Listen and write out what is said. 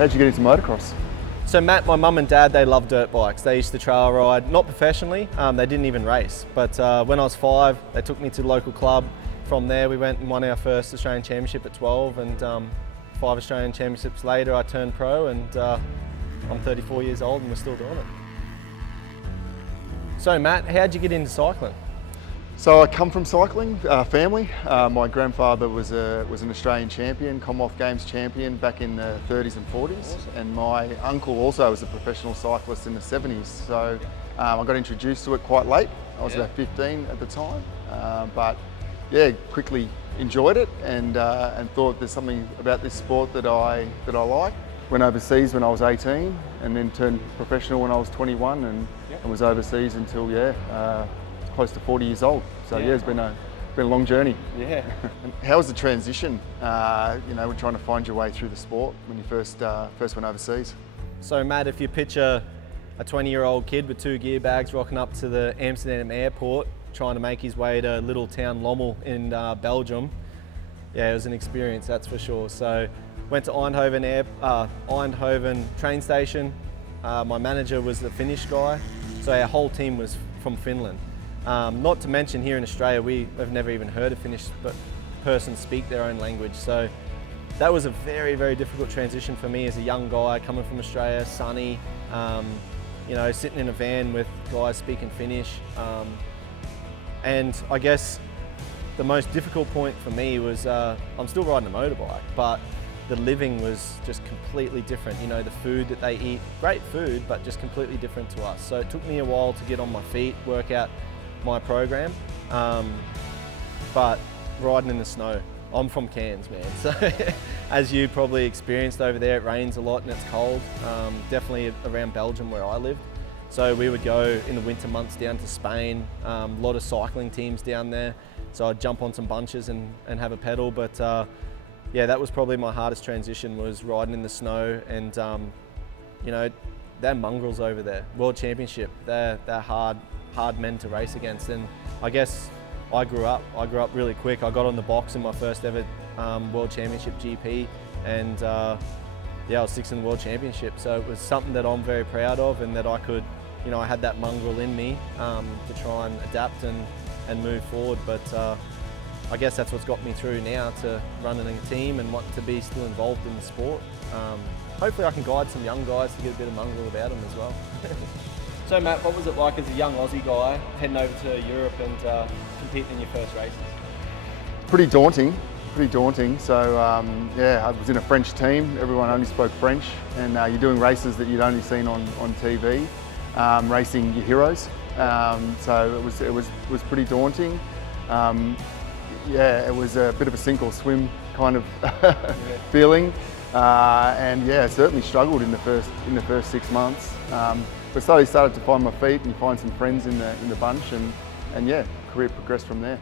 How'd you get into motocross? So Matt, my mum and dad, they love dirt bikes. They used to trail ride, not professionally, they didn't even race. But when I was 5, they took me to the local club. From there we went and won our first Australian Championship at 12, and 5 Australian Championships later I turned pro, and I'm 34 years old and we're still doing it. So Matt, how'd you get into cycling? So I come from cycling, family. My grandfather was an Australian champion, Commonwealth Games champion back in the 30s and 40s. Awesome. And my uncle also was a professional cyclist in the 70s. So I got introduced to it quite late. I was about 15 at the time. But yeah, quickly enjoyed it and thought there's something about this sport that I like. Went overseas when I was 18 and then turned professional when I was 21 and was overseas until close to 40 years old. So yeah, it's been a long journey. Yeah. How was the transition? We're trying to find your way through the sport when you first went overseas. So Matt, if you picture a 20-year-old kid with 2 gear bags rocking up to the Amsterdam airport, trying to make his way to little town Lommel in Belgium, yeah, it was an experience, that's for sure. So went to Eindhoven train station. My manager was the Finnish guy, so our whole team was from Finland. Not to mention here in Australia, we have never even heard a Finnish person speak their own language. So that was a very, very difficult transition for me as a young guy coming from Australia, sunny, sitting in a van with guys speaking Finnish. And I guess the most difficult point for me was I'm still riding a motorbike, but the living was just completely different. The food that they eat, great food, but just completely different to us. So it took me a while to get on my feet, work out my program, but riding in the snow. I'm from Cairns, man, so as you probably experienced over there, it rains a lot and it's cold, definitely around Belgium where I lived. So we would go in the winter months down to Spain, a lot of cycling teams down there, so I'd jump on some bunches and have a pedal, but yeah, that was probably my hardest transition, was riding in the snow. And they're mongrels over there, World Championship, they're hard men to race against. And I guess I grew up really quick. I got on the box in my first ever World Championship GP, and I was 6th in the World Championship. So it was something that I'm very proud of, and that I could, I had that mongrel in me to try and adapt and move forward. But I guess that's what's got me through now to running a team and want to be still involved in the sport. Hopefully I can guide some young guys to get a bit of mongrel about them as well. So Matt, what was it like as a young Aussie guy heading over to Europe and competing in your first races? Pretty daunting. So I was in a French team. Everyone only spoke French, and you're doing races that you'd only seen on TV, racing your heroes. So it was pretty daunting. It was a bit of a sink or swim kind of feeling, and certainly struggled in the first 6 months. But slowly started to find my feet and find some friends in the bunch, and career progressed from there.